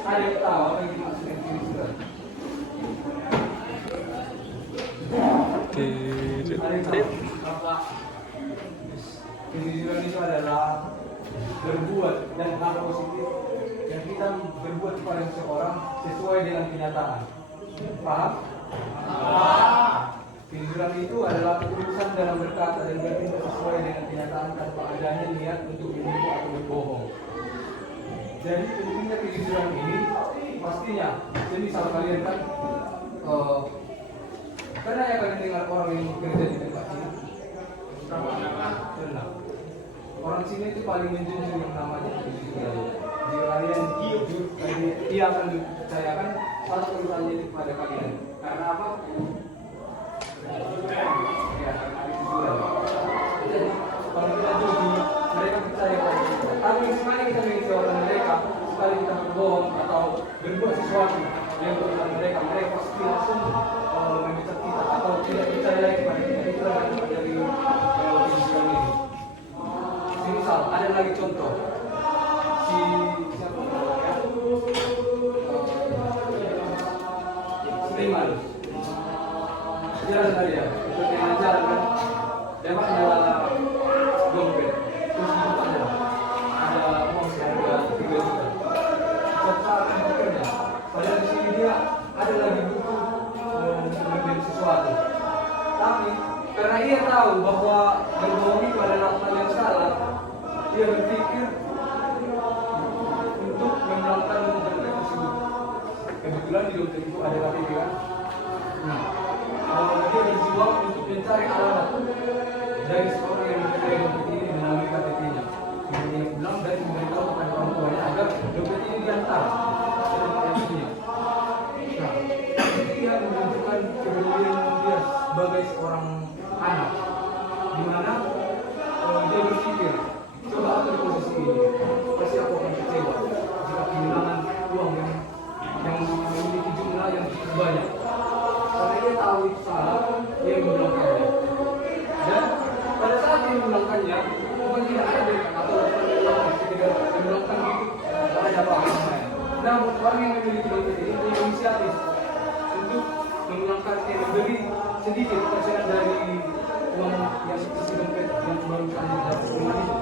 Ada yang tahu apa yang dimaksud dengan kejujuran? Apa kejujuran itu adalah berbuat dan hal positif yang kita berbuat kepada seseorang sesuai dengan kenyataan. Paham? Kejujuran itu adalah keputusan dalam berkata dan bertindak sesuai dengan kenyataan tanpa adanya niat untuk menipu atau berbohong. Jadi pentingnya kejujuran ini pastinya, jadi misal kalian kan karena ya kalian dengar orang yang bekerja di tempat sini, pernah orang sini itu paling menjunjung yang namanya kejujuran. Jika kalian jujur, dia akan dipercayakan satu perusahaannya kepada kalian. Karena apa? Ya, karena kejujuran. Jadi kalau kita jujur, mereka percaya pada kita. Tapi sekali kita mengecewakan mereka, sekali kita berbohong atau berbuat sesuatu yang merugikan mereka, mereka pasti langsung memecat kita atau tidak percaya lagi kepada kita. Itu adalah dari kejujuran ini. Misal ada lagi contoh si siapa ya? Sulaiman. Jalan dia, perjalanan jalan kan, lewat adalah dompet, terus dibuka ada uang seharga 3 juta. Serta komputernya, padahal di sini dia ada lagi butuh membeli sesuatu. Tapi karena ia tahu bahwa berbohong itu adalah hal yang salah, dia berpikir untuk menghilangkan dompet tersebut. Kebetulan di dompet itu ada KTP kan. Nah, dia berjuang untuk mencari alamat dari seorang yang mencari dompet ini melalui KTP-nya. Kemudian pulang dan memberitahu kepada orang tuanya agar dompet ini diantar ke tempat-tempatnya. Nah, dia menunjukkan kepedulian dia sebagai seorang anak, di mana dia berpikir, coba aku di posisi ini, pasti aku akan kecewa jika kehilangan uang yang memiliki jumlah yang cukup banyak. Karena dia tahu itu salah, dia mengulangannya. Dan pada saat dia mengulangannya, bukan tidak ada dekat atau tidak mengulangan gitu, tidak ada apa-apa. Namun orang yang memiliki dompet ini punya inisiatif untuk mengulangan yang memberi sedikit persenan dari uang yang isi dompet yang baru kali dari rumah itu.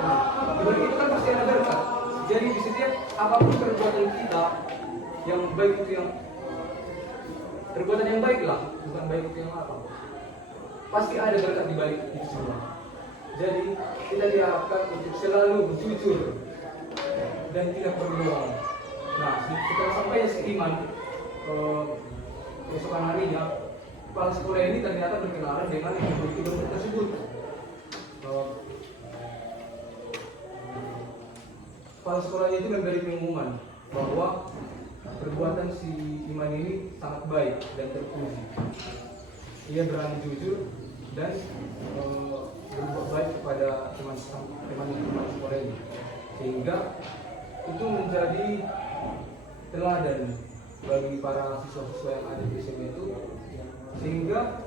Nah, dibalik itu kan pasti ada berkah. Jadi di setiap apapun perbuatan kita yang baik itu yang perbuatan yang baiklah, bukan baik itu yang apa. Pasti ada berkat di balik itu semua. Jadi kita diharapkan untuk selalu jujur dan tidak berbohong. Nah, setelah sampai seiman keesokan harinya, kepala sekolah ini ternyata berkenalan dengan yang memiliki dompet tersebut. Kepala sekolahnya itu memberi pengumuman bahwa perbuatan si Iman ini sangat baik dan terpuji. Ia berani jujur dan berbuat baik kepada teman-teman sekolah ini, sehingga itu menjadi teladan bagi para siswa-siswa yang ada di SMA itu, sehingga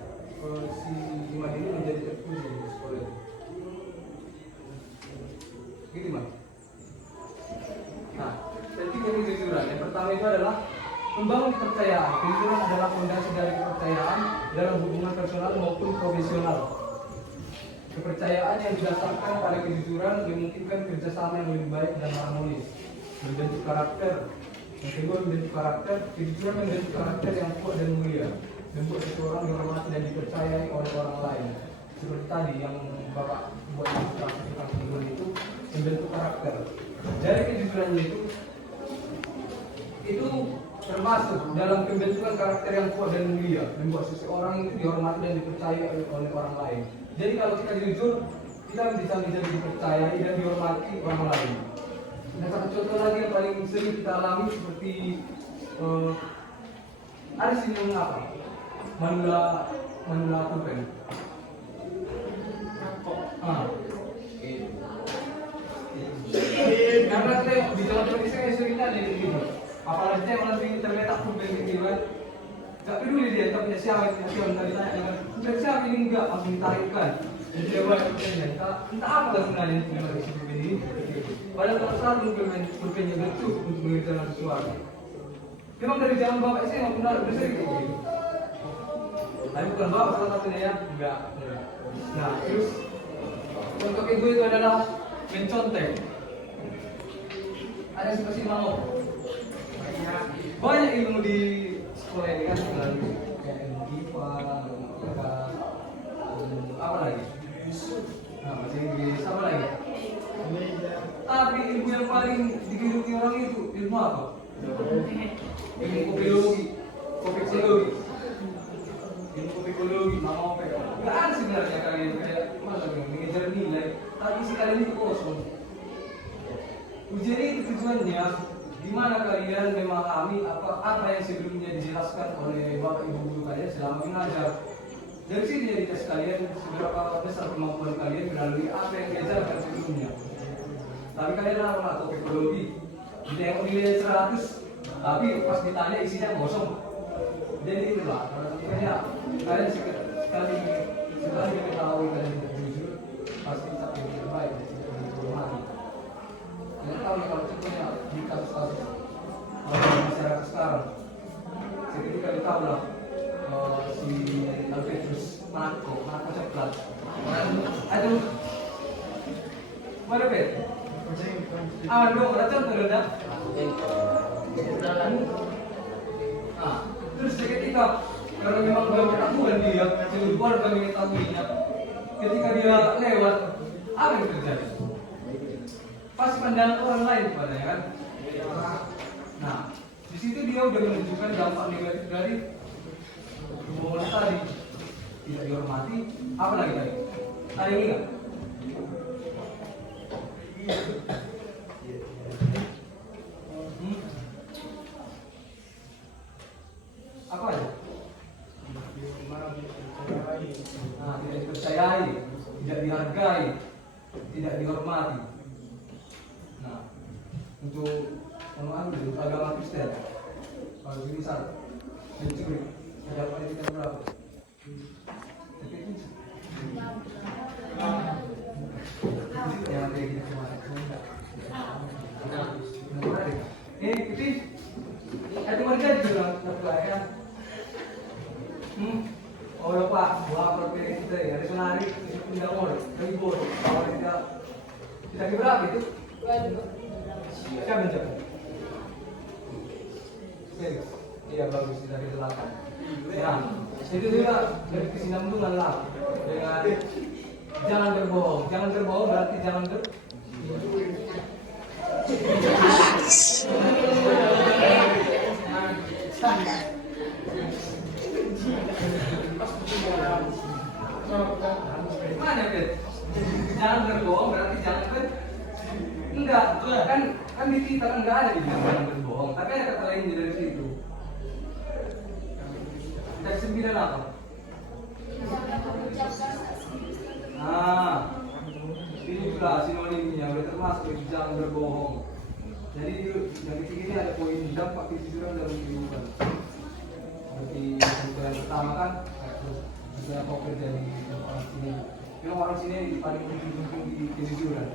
si Iman ini menjadi terpuji di sekolah ini. Gitu Mas. Nah, ketiga kejujuran. Yang pertama itu adalah membangun kepercayaan. Kejujuran adalah fondasi dari kepercayaan dalam hubungan personal maupun profesional. Kepercayaan yang didasarkan pada kejujuran memungkinkan kerjasama yang lebih baik dan harmonis. Membentuk karakter. Yang kedua, membentuk karakter. Kejujuran membentuk karakter yang kuat dan mulia, membuat seseorang dihormati dan dipercayai oleh orang lain. Seperti tadi yang Bapak buat tentang kejujuran itu membentuk karakter. Dari kejujurannya itu termasuk dalam pembentukan karakter yang kuat dan mulia, membuat seseorang itu dihormati dan dipercayai oleh orang lain. Jadi kalau kita jujur, kita bisa menjadi dipercayai dan dihormati orang lain. Nah, satu contoh lagi yang paling sering kita alami seperti ada sini yang apa? Manula Tupen. Karena saya di jalan saya sering ada gitu. Apalagi saya malah terletak Tupen gitu kan. Gak peduli dia, tapi siapa tadi tanya kan, siapa ini enggak, langsung ditarikkan. Jadi dia buat entah apa sebenarnya yang terlibat di situ ini. Padahal kalau satu pulpennya betul untuk mengerjakan sesuatu. Memang dari zaman bapak saya nggak pernah sering kayak gitu. Tapi bukan bapak salah satunya ya, enggak. Nah, terus untuk ibu itu adalah mencontek. Ada seperti mau. Banyak ilmu di sekolah ini kan melalui kayak IPA, apa lagi? Nah, bahasa Inggris, apa lagi? Tapi ilmu yang paling digeluti orang itu ilmu apa? Ilmu kopiologi, kopikologi. Ilmu kopikologi, mau apa? Gak ada sebenarnya kalian kayak masa mengejar nilai, tapi isi kalian itu kosong. Ujian itu tujuannya di mana kalian memahami apa yang sebelumnya dijelaskan oleh bapak ibu guru kalian selama mengajar. Dari sini jadi tes kalian seberapa besar kemampuan kalian melalui apa yang diajarkan sebelumnya. Tapi kalian lah atau psikologi, ditengok nilai 100, tapi pas ditanya isinya kosong. Jadi itulah, makanya kalian sekali diketahui kalian tidak jujur, pasti tak yang terbaik untuk menghormati. Kalian tahu ya kalau contohnya di kasus-kasus masyarakat sekarang, seketika ditahulah si Alpetrus Manako coklat. Aduh, mana bet? Dong, ada contoh dah. Nah, terus seketika karena memang belum ketahuan dia, seluruh keluarga mengetahuinya. Ketika dia lewat, apa yang terjadi? Pasti pandangan orang lain kepadanya kan? Nah, di situ dia udah menunjukkan dampak negatif dari hubungan tadi, tidak dihormati. Apa lagi tadi? Ada yang ingat? Apa aja? Nah, tidak dipercayai, tidak dihargai, tidak dihormati. Nah, untuk agama Kristen, kalau misal mencuri, siapa yang kita berapa? Jangan kayak gitu kemarin. Putih, ada warga juga terpelayan. Oh ya Pak, buah properti kita ya, ada senari, tidak mau, ribut, kalau tidak berapa itu? Siapa menjawab? Iya bagus, tidak kecelakaan. Ya, itu juga dari kesinambungan lah dengan jangan berbohong berarti jangan mana Bet? Jangan berbohong berarti jangan enggak kan di kita kan enggak ada dibilang jangan berbohong, tapi ada kata lain dari situ. Dari 9 apa? Ini juga sinonimnya udah termasuk jangan berbohong. Jadi dari sini ada poin dampak kejujuran dalam kehidupan. Seperti yang pertama kan, misalnya kau kerja di orang sini, memang orang sini paling penting di kejujuran.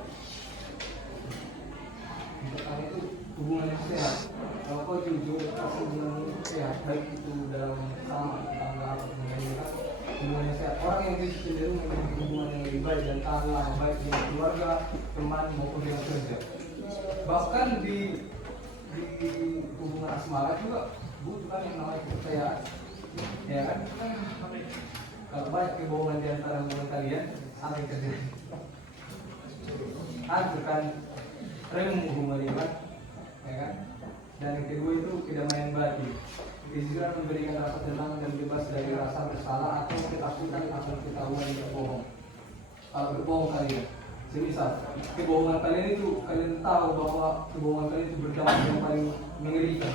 Yang pertama itu hubungan yang sehat. Kalau kau jujur, pasti hubungan yang sehat, baik itu dalam sama tetangga atau mereka. Hubungan yang sehat. Orang yang cenderung memiliki hubungan yang lebih baik dan tahan lama, baik dengan keluarga, teman maupun dengan kerja. Bahkan di hubungan asmara juga butuh kan yang namanya kepercayaan, ya kan? Kalau banyak kebohongan di antara hubungan kalian, apa yang terjadi? Hancurkan rem hubungan ini kan, ya kan? Dan yang kedua itu kedamaian batin. Kejujuran memberikan rasa tenang dan bebas dari rasa bersalah atau ketakutan akan ketahuan yang berbohong. Kalau berbohong kalian, semisal kebohongan kalian itu kalian tahu bahwa kebohongan kalian itu berdampak yang paling mengerikan.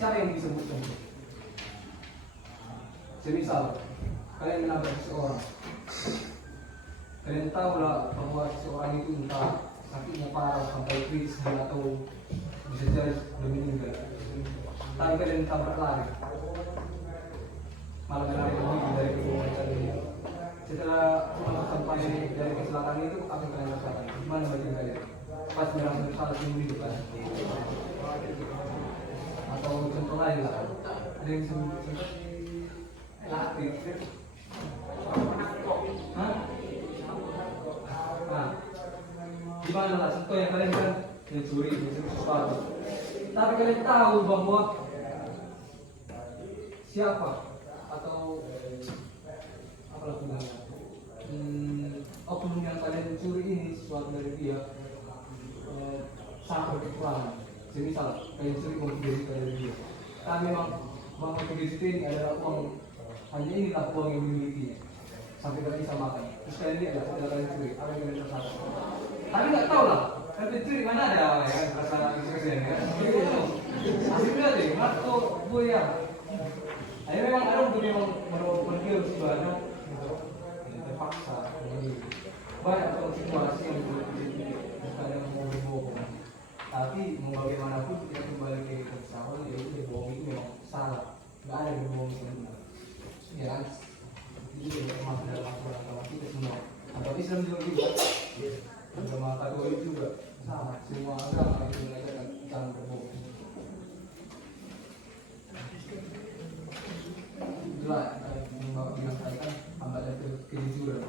Siapa yang disebutkan itu? Semisal kalian menabrak seseorang, kalian tahu lah bahwa seseorang itu entah sakitnya parah sampai kritis atau bisa jadi sudah meninggal. Tapi kalian tabrak lari, malah lari lebih dari kebohongan kalian. Setelah sampai dari kecelakaan itu, apa yang kalian rasakan? Gimana bagi kalian? pas merasa bersalah sendiri gitu kan. Atau contoh lain lah, ada yang sempat latih, hah? Nah, gimana lah, contoh yang kalian kan mencuri sesuatu, tapi kalian tahu bahwa siapa atau apa lah bilangnya, oknum yang kalian curi ini sesuatu dari dia sangat berkekurangan. Semisal kalian curi uang 3 juta dari dia, tapi memang uang 3 juta ini adalah uang, hanya inilah uang yang dimilikinya sampai kalian bisa makan. Terus kalian lihat lah, setelah kalian curi, apa yang kalian rasakan? Tapi nggak tahu lah, kan pencuri mana ada ya rasa kesian ya. Hasilnya deh, nggak tahu gue ya. Ayo memang ada untuk memang pergi sebenarnya terpaksa. Banyak situasi yang kadang mau berbohong, tapi mau bagaimanapun kita kembali ke kesalahan, yaitu bohong itu memang salah. Nggak ada yang berbohong sebenarnya, ya kan? Ini memang dalam agama kita semua. Agama Islam juga, agama Katolik juga sama. Semua agama itu mengajarkan jangan berbohong. Itulah yang Bapak bilang tadi kan, hambatan kejujuran.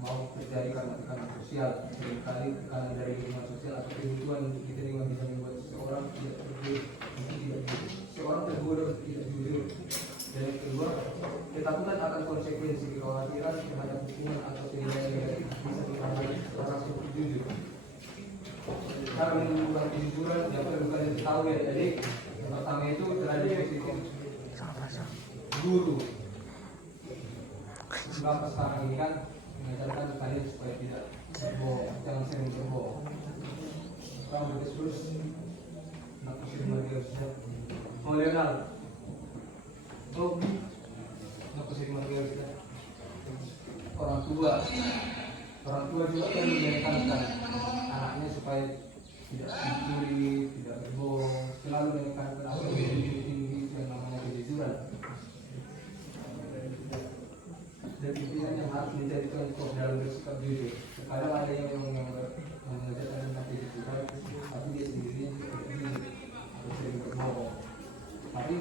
Mau terjadi karena tekanan sosial, seringkali tekanan dari lingkungan sosial atau kebutuhan kita juga bisa membuat seseorang tidak jujur, seorang tergoda untuk tidak jujur. Dan yang kedua, ketakutan akan konsekuensi, kekhawatiran terhadap hukuman atau penilaian negatif bisa menghambat orang untuk jujur. Cara menunjukkan kejujuran yang perlu kalian tahu ya, jadi yang pertama itu terhadap positif guru. Sebab sekarang ini kan mengajarkan kalian supaya tidak berbohong, jangan sering berbohong. Kamu berdiskus, nak pusing lagi harusnya. Mau Leonard, nak pusing lagi harusnya. Orang tua juga kan menekankan anaknya supaya tidak mencuri, tidak berbohong, selalu menekankan apa yang tinggi yang namanya kejujuran. Dan pimpinan yang harus menjadi contoh dalam bersikap jujur. Kadang ada yang mengajarkan tentang kejujuran, tapi dia sendiri tidak jujur atau sering berbohong. Tapi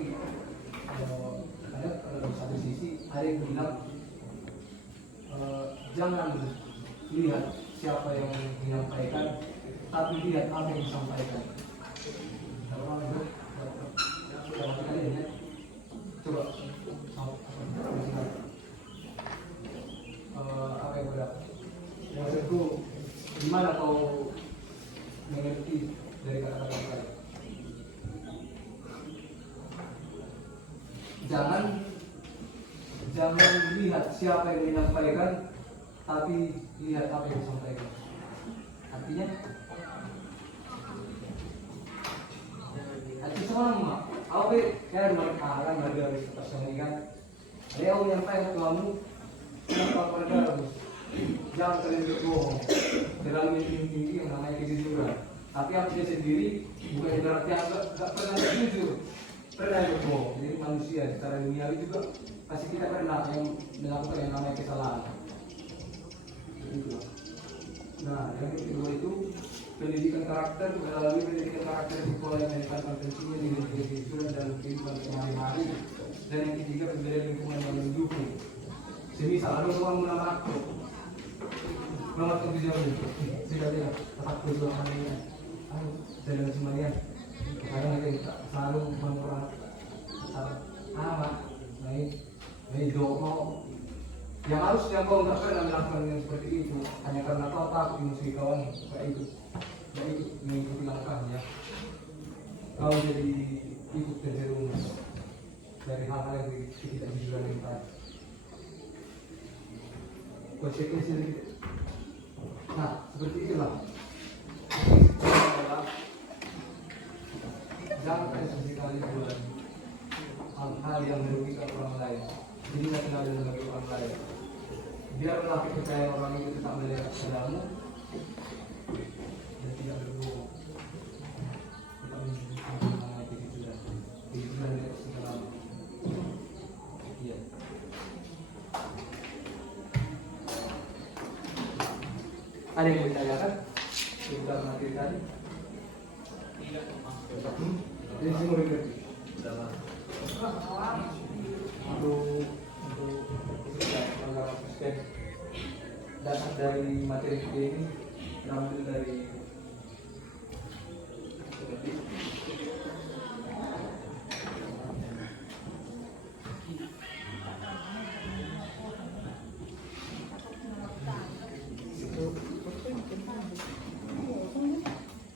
kadang kalau di satu sisi ada yang bilang jangan lihat siapa yang menyampaikan, tapi lihat apa yang disampaikan. Coba apa yang berat? Maksudku, gimana kau mengerti dari kata-kata saya? Jangan lihat siapa yang menyampaikan, tapi lihat apa yang disampaikan. Artinya semua apa yang mereka dari personikan dia menyampaikan ke kamu apa perkara. Jangan kalian berbohong, terlalu tinggi yang namanya kejujuran. Tapi aku dia sendiri bukan berarti nggak pernah jujur, pernah berbohong. Jadi manusia secara duniawi juga pasti kita pernah yang melakukan yang namanya kesalahan. Nah, yang kedua itu pendidikan karakter. Melalui pendidikan karakter di sekolah yang menekankan pentingnya dengan kejujuran dalam kehidupan sehari-hari. Dan yang ketiga, pemberian lingkungan yang mendukung. Semisal ada orang menampak nomor kejujuran itu, tidak takut jualan ini, dalam semuanya. Kadang ada yang selalu mengurangi amat, baik doa. Yang harusnya kau nggak pernah melakukan yang seperti itu hanya karena kau takut dimusuhi kawan, kayak itu mengikuti langkahnya. Kau jadi ikut terjerumus dari hal-hal yang tidak dijujuran yang tadi. Konsekuensi dari itu. Nah, seperti itulah. Jangan sekali buat hal-hal yang merugikan orang lain. Jadi nggak kenal dengan bagi orang lain. Biarlah kepercayaan orang itu tetap melihat padamu dan tidak berbohong. Tetap menunjukkan nama kejujuran di segala. Iya. Ada yang bertanyakan? Sudah materi tadi. Jadi sih mau dikerti. Untuk anggaran sistem dasar dari materi kita ini diambil dari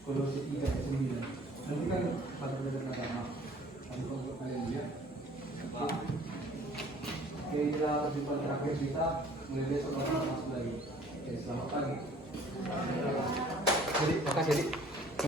Kolose 3:9. Nanti kan pada belajar agama. Tapi kalau kalian lihat, kira kesimpulan terakhir kita mulai besok kita masuk lagi. Oke, selamat pagi. Jadi, makasih, Dik.